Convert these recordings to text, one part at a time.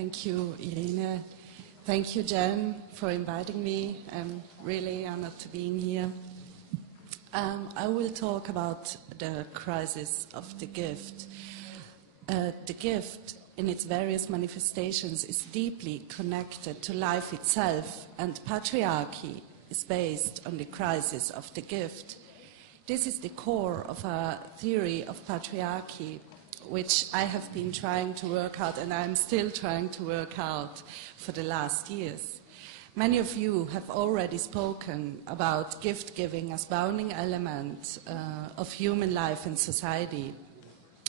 Thank you, Irene. Thank you, Jen, for inviting me. I'm really honored to be here. I will talk about the crisis of the gift. The gift, in its various manifestations, is deeply connected to life itself, and patriarchy is based on the crisis of the gift. This is the core of a theory of patriarchy, which I have been trying to work out, and I'm still trying to work out for the last years. Many of you have already spoken about gift-giving as bounding element of human life and society.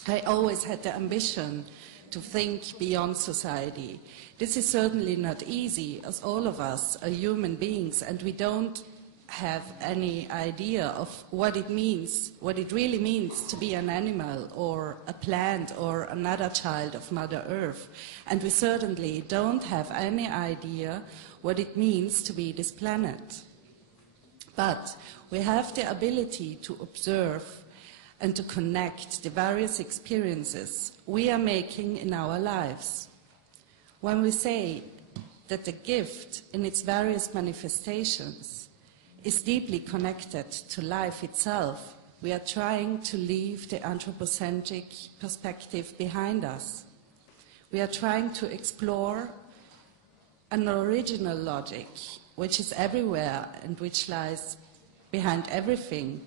I always had the ambition to think beyond society. This is certainly not easy, as all of us are human beings, and we don't have any idea of what it means, what it really means to be an animal or a plant or another child of Mother Earth. And we certainly don't have any idea what it means to be this planet. But we have the ability to observe and to connect the various experiences we are making in our lives. When we say that the gift in its various manifestations is deeply connected to life itself, we are trying to leave the anthropocentric perspective behind us. We are trying to explore an original logic which is everywhere and which lies behind everything.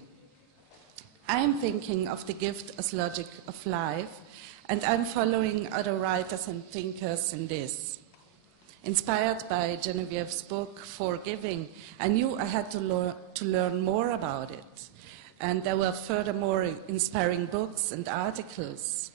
I'm thinking of the gift as logic of life, and I'm following other writers and thinkers in this. Inspired by Genevieve's book, Forgiving, I knew I had to learn more about it. And there were furthermore inspiring books and articles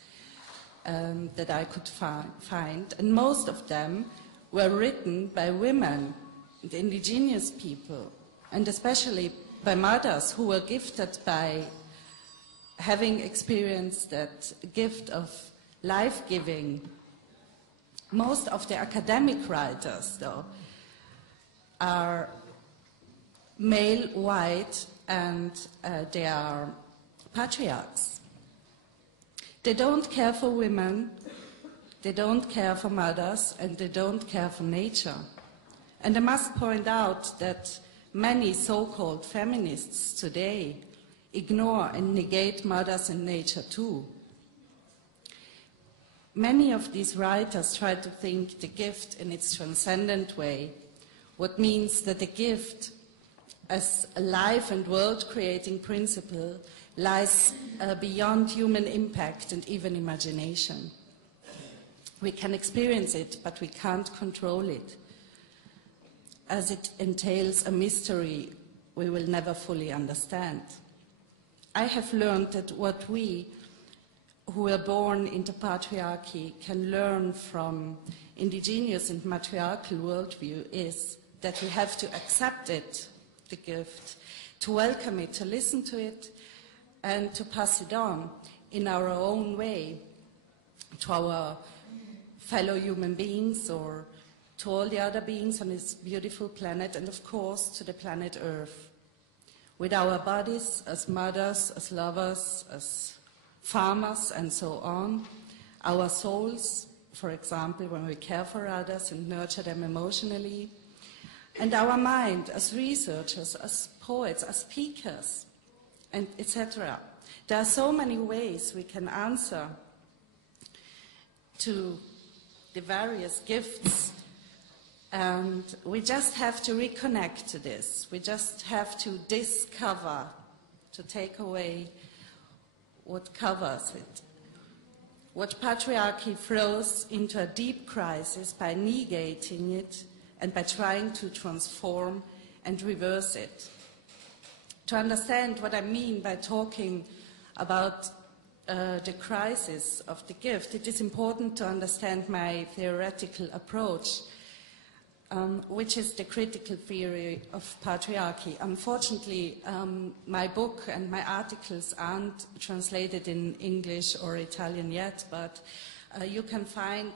that I could find, and most of them were written by women and indigenous people, and especially by mothers who were gifted by having experienced that gift of life-giving. Most of the academic writers, though, are male, white, and they are patriarchs. They don't care for women, they don't care for mothers, and they don't care for nature. And I must point out that many so-called feminists today ignore and negate mothers and nature too. Many of these writers try to think the gift in its transcendent way, what means that the gift as a life and world-creating principle lies beyond human impact and even imagination. We can experience it, but we can't control it, as it entails a mystery we will never fully understand. I have learned that what we who were born into patriarchy can learn from indigenous and matriarchal worldview is that we have to accept it, the gift, to welcome it, to listen to it, and to pass it on in our own way to our fellow human beings or to all the other beings on this beautiful planet, and of course to the planet Earth. With our bodies as mothers, as lovers, as farmers, and so on. Our souls, for example, when we care for others and nurture them emotionally. And our mind as researchers, as poets, as speakers, and etc. There are so many ways we can answer to the various gifts, and we just have to reconnect to this. We just have to discover, to take away what covers it. What patriarchy throws into a deep crisis by negating it and by trying to transform and reverse it. To understand what I mean by talking about the crisis of the gift, it is important to understand my theoretical approach, which is the critical theory of patriarchy. Unfortunately, my book and my articles aren't translated in English or Italian yet, but you can find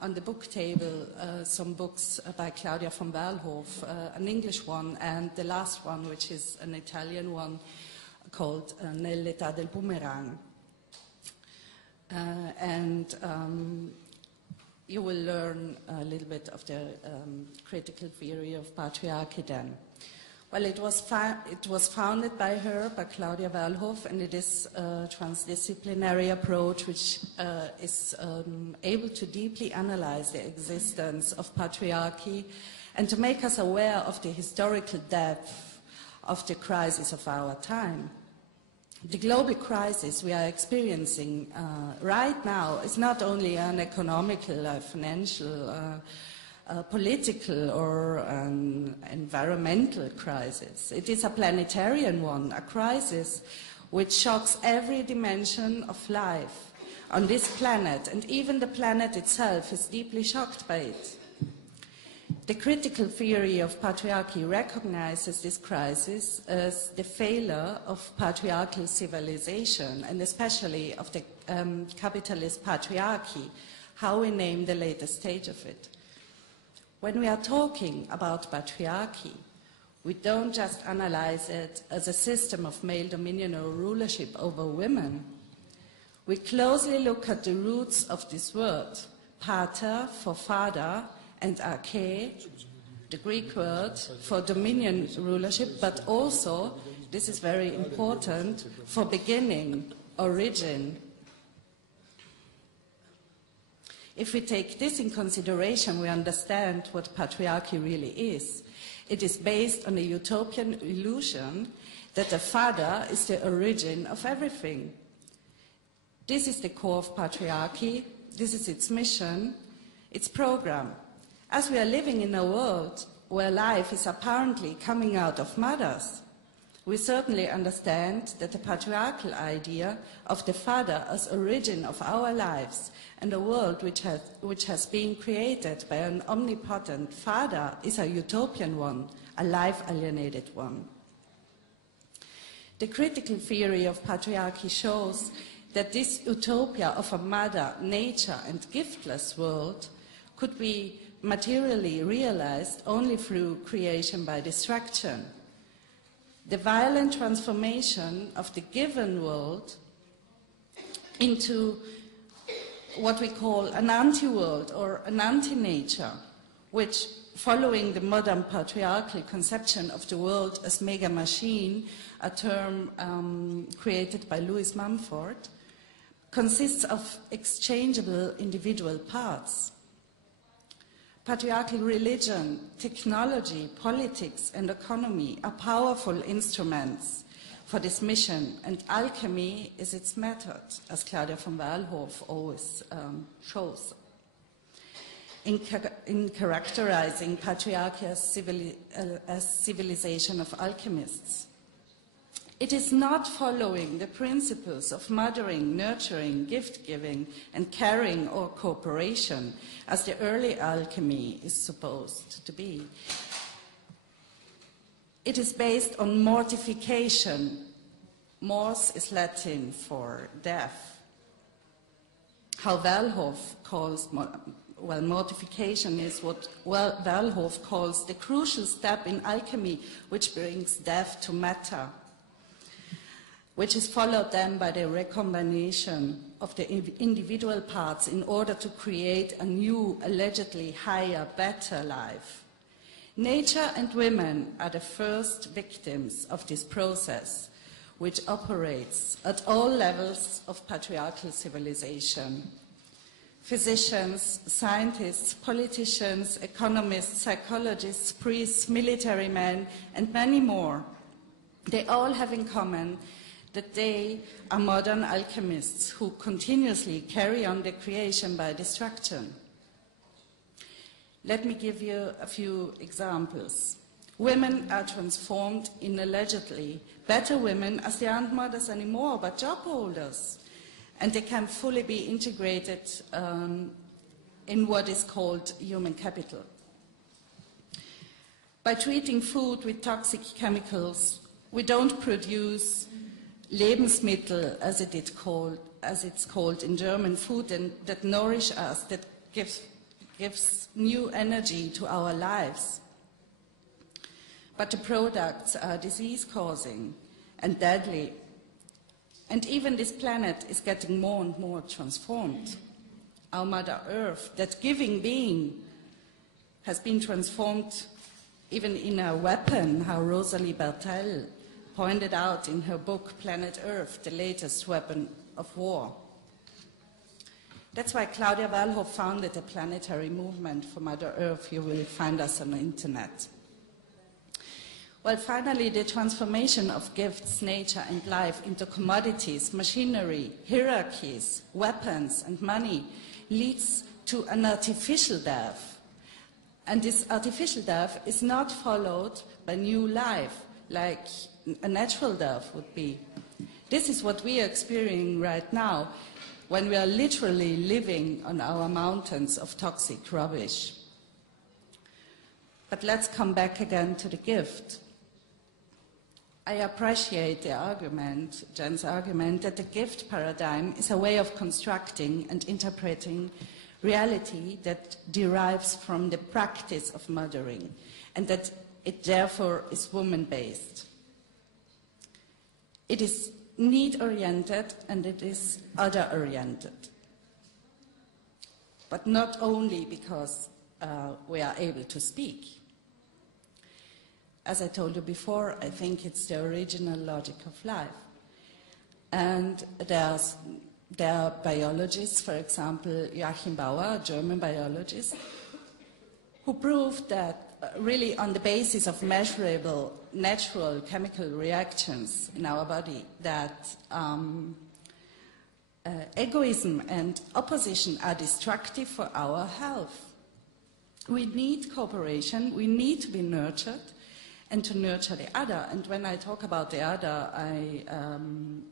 on the book table some books by Claudia von Berlhof, an English one, and the last one, which is an Italian one, called Nell'età del boomerang. you will learn a little bit of the critical theory of patriarchy then. Well, it was founded by her, by Claudia Wahlhoff, and it is a transdisciplinary approach which is able to deeply analyze the existence of patriarchy and to make us aware of the historical depth of the crisis of our time. The global crisis we are experiencing right now is not only an economical, financial, political or environmental crisis. It is a planetarian one, a crisis which shocks every dimension of life on this planet, and even the planet itself is deeply shocked by it. The critical theory of patriarchy recognizes this crisis as the failure of patriarchal civilization, and especially of the capitalist patriarchy, how we name the latest stage of it. When we are talking about patriarchy, we don't just analyze it as a system of male dominion or rulership over women. We closely look at the roots of this word, pater for father, and arche, the Greek word for dominion, rulership, but also, this is very important, for beginning, origin. If we take this in consideration, we understand what patriarchy really is. It is based on a utopian illusion that the father is the origin of everything. This is the core of patriarchy, this is its mission, its program. As we are living in a world where life is apparently coming out of mothers, we certainly understand that the patriarchal idea of the father as origin of our lives and a world which has been created by an omnipotent father is a utopian one, a life-alienated one. The critical theory of patriarchy shows that this utopia of a mother, nature and giftless world could be materially realized only through creation by destruction. The violent transformation of the given world into what we call an anti-world or an anti-nature, which, following the modern patriarchal conception of the world as mega machine, a term created by Louis Mumford, consists of exchangeable individual parts. Patriarchal religion, technology, politics, and economy are powerful instruments for this mission, and alchemy is its method, as Claudia von Wahlhoff always shows. In characterizing patriarchy as civilization of alchemists, it is not following the principles of mothering, nurturing, gift-giving, and caring or cooperation, as the early alchemy is supposed to be. It is based on mortification. Mors is Latin for death. How Wahlhoff calls, well, mortification is what Wahlhoff calls the crucial step in alchemy, which brings death to matter, which is followed then by the recombination of the individual parts in order to create a new, allegedly higher, better life. Nature and women are the first victims of this process, which operates at all levels of patriarchal civilization. Physicians, scientists, politicians, economists, psychologists, priests, military men, and many more, they all have in common that they are modern alchemists who continuously carry on the creation by destruction. Let me give you a few examples. Women are transformed in allegedly better women as they aren't mothers anymore, but job holders. And they can fully be integrated in what is called human capital. By treating food with toxic chemicals, we don't produce Lebensmittel, as it's called in German, food that nourish us, that gives new energy to our lives. But the products are disease-causing and deadly. And even this planet is getting more and more transformed. our Mother Earth, that giving being has been transformed even in a weapon, how Rosalie Bertell pointed out in her book Planet Earth, the latest weapon of war. That's why Claudia Wallhoff founded a planetary movement for Mother Earth. You will find us on the internet. Well, finally, the transformation of gifts, nature, and life into commodities, machinery, hierarchies, weapons, and money leads to an artificial death. And this artificial death is not followed by new life, like a natural death would be. This is what we are experiencing right now, when we are literally living on our mountains of toxic rubbish. But let's come back again to the gift. I appreciate the argument, Jen's argument, that the gift paradigm is a way of constructing and interpreting reality that derives from the practice of mothering, and that it therefore is woman-based. It is need-oriented and it is other-oriented. But not only because we are able to speak. As I told you before, I think it's the original logic of life. And there are biologists, for example, Joachim Bauer, a German biologist, who proved that really on the basis of measurable natural chemical reactions in our body, that egoism and opposition are destructive for our health. We need cooperation, we need to be nurtured, and to nurture the other. And when I talk about the other, I'm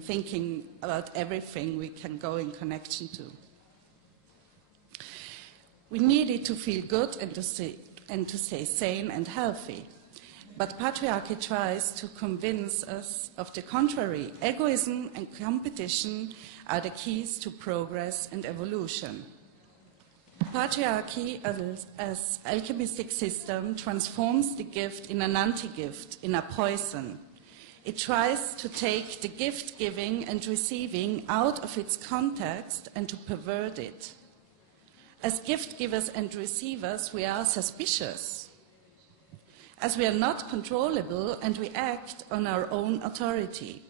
thinking about everything we can go in connection to. We need it to feel good and to stay sane and healthy. But patriarchy tries to convince us of the contrary. Egoism and competition are the keys to progress and evolution. Patriarchy as alchemistic system transforms the gift in an anti-gift, in a poison. It tries to take the gift giving and receiving out of its context and to pervert it. As gift givers and receivers, we are suspicious, as we are not controllable and we act on our own authority.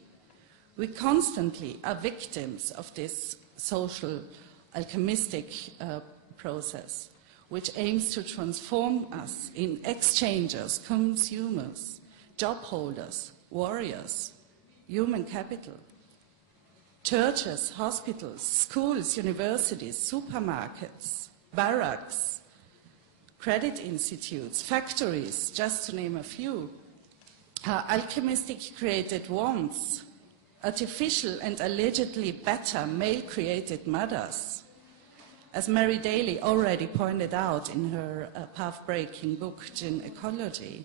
We constantly are victims of this social alchemistic process, which aims to transform us in exchangers, consumers, job holders, warriors, human capital. Churches, hospitals, schools, universities, supermarkets, barracks, credit institutes, factories, just to name a few, are alchemistic created wants, artificial and allegedly better male-created mothers. As Mary Daly already pointed out in her path-breaking book, Gin Ecology,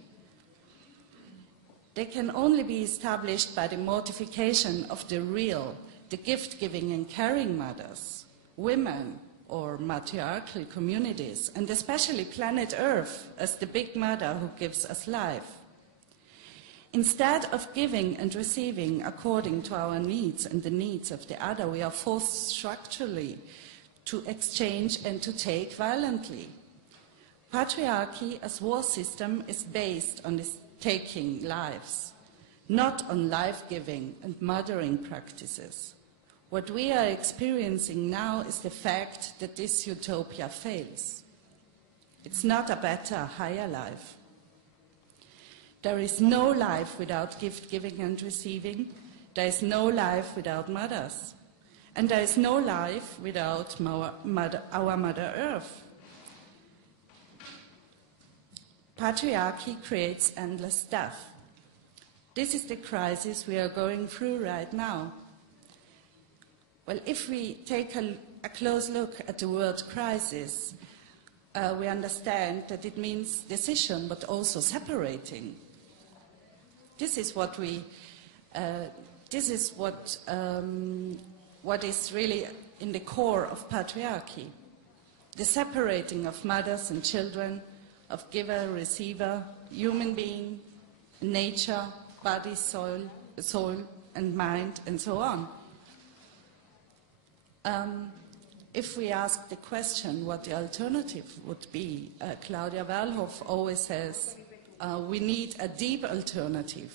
they can only be established by the mortification of the real, the gift-giving and caring mothers, women or matriarchal communities, and especially planet Earth as the big mother who gives us life. Instead of giving and receiving according to our needs and the needs of the other, we are forced structurally to exchange and to take violently. Patriarchy as war system is based on this taking lives, not on life-giving and mothering practices. What we are experiencing now is the fact that this utopia fails. It's not a better, higher life. There is no life without gift-giving and receiving. There is no life without mothers. And there is no life without our Mother Earth. Patriarchy creates endless death. This is the crisis we are going through right now. Well, if we take a close look at the word crisis, we understand that it means decision, but also separating. This is what is really in the core of patriarchy. The separating of mothers and children, of giver, receiver, human being, nature, body, soul, and mind, and so on. If we ask the question what the alternative would be, Claudia Wallhoff always says we need a deep alternative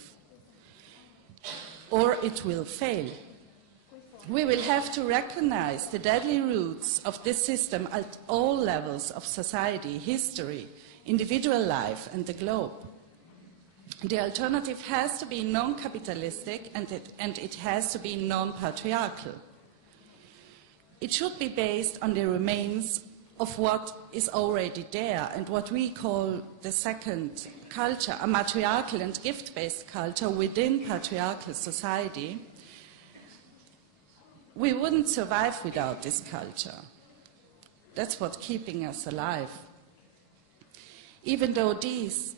or it will fail. We will have to recognize the deadly roots of this system at all levels of society, history, individual life and the globe. The alternative has to be non-capitalistic and it has to be non-patriarchal. It should be based on the remains of what is already there and what we call the second culture, a matriarchal and gift-based culture within patriarchal society. We wouldn't survive without this culture. That's what's keeping us alive. Even though this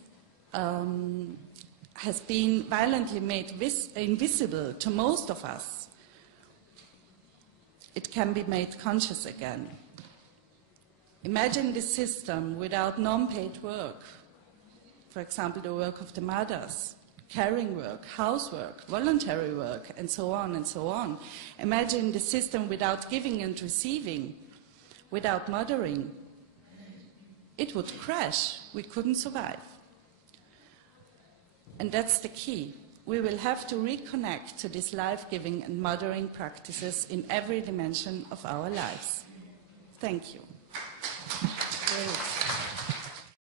has been violently made invisible to most of us, it can be made conscious again. Imagine this system without non-paid work, for example, the work of the mothers, caring work, housework, voluntary work, and so on and so on. Imagine the system without giving and receiving, without mothering. It would crash. We couldn't survive. And that's the key. We will have to reconnect to these life-giving and mothering practices in every dimension of our lives. Thank you. Great.